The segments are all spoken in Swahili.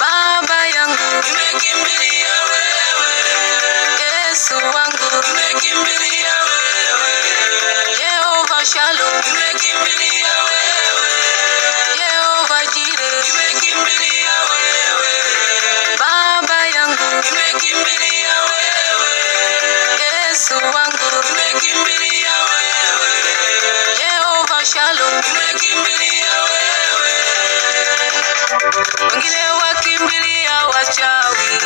Baba yangu nimekimbilia wewe, Yesu wangu nimekimbilia wewe, Yehova Shalom nimekimbilia wewe, Yehova Jireh nimekimbilia wewe, Baba yangu nimekimbilia wewe, Yesu wangu nimekimbilia wewe, Yehova Shalom nimekimbilia wewe. Wengine wakimbilia wachawi,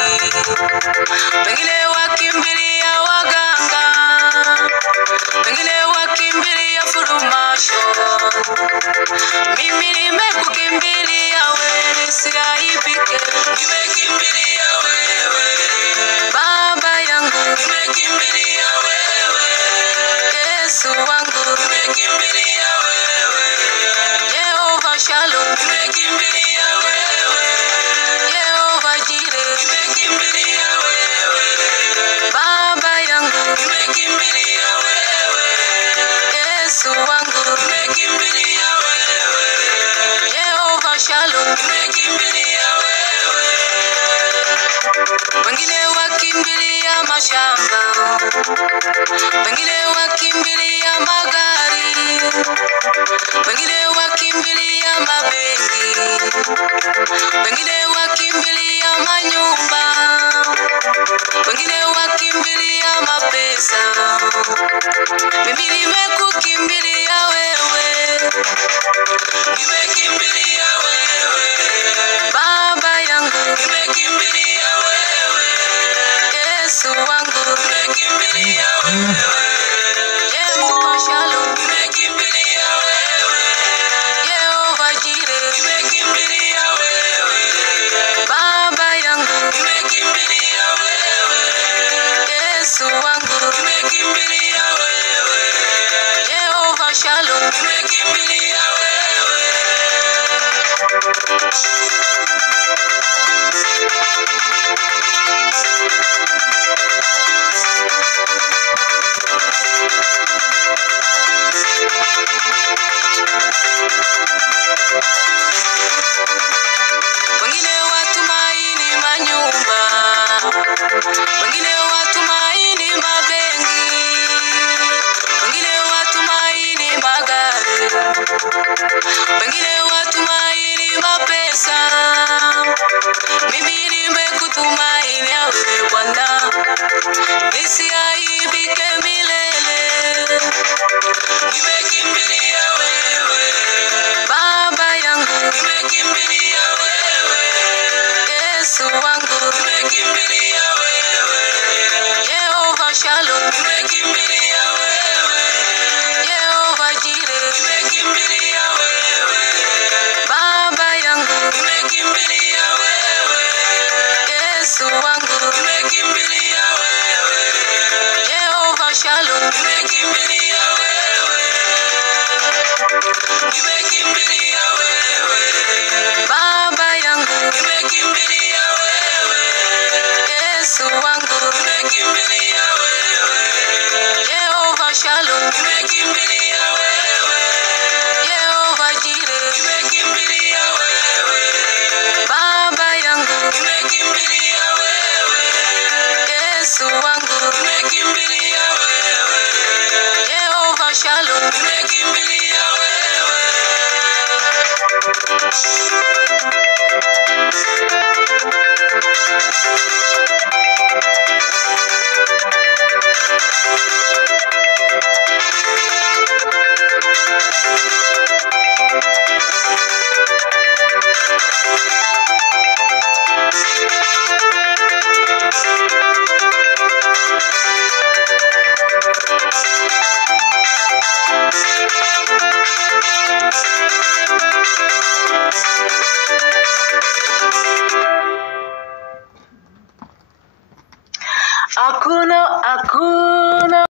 wengine wakimbilia waganga, wengine wakimbilia furumasho. Mimi nimekukimbilia wewe nisiaibike, nimekimbilia wewe, Baba yangu nimekimbilia wewe, Yesu wangu nimekimbilia wewe, Yehova Shalom nimekimbilia wewe, Yehova Jireh nimekimbilia wewe, Baba yangu nimekimbilia wewe, Yesu wangu nimekimbilia wewe, Yehova Shalom nimekimbilia wewe. Wengine wakimbilia mashamba, wengine wakimbilia magari, wengine wakimbilia mabengi, wengine wakimbilia manyumba, wengine wakimbilia mapesa. Mimi nimekukimbilia wewe, nimekimbilia wewe, Baba yangu nimekimbilia wewe, Yesu wangu nimekimbilia wewe, Yehova Shalom nimekimbilia wewe, Yehova Jireh nimekimbilia wewe, Baba yangu nimekimbilia wewe, Yesu wangu nimekimbilia wewe, Yehova Shalom nimekimbilia wewe. Wengine watumaini manyumba, wengine watumaini mabengi, wengine watumaini magari, wengine watumaini mapesa. Mimi nimekutumaini wewe Bwana, nisiaibike milele. Nimekimbilia wewe, Baba yangu nimekimbilia wewe, Yesu wangu nimekimbilia wewe, Yehova Shalom nimekimbilia wewe, Yehova Jireh nimekimbilia wewe, Baba yangu nimekimbilia wewe, Yesu wangu nimekimbilia wewe, Yehova Shalom nimekimbilia wewe, nimekimbilia wewe, Baba yangu nimekimbilia wewe, Yesu wangu nimekimbilia wewe, Yehova Shalom nimekimbilia wewe, Yehova Jireh nimekimbilia wewe, Baba yangu nimekimbilia wewe, Yesu wangu nimekimbilia wewe, Yehova Shalom nimekimbilia wewe. Hakuna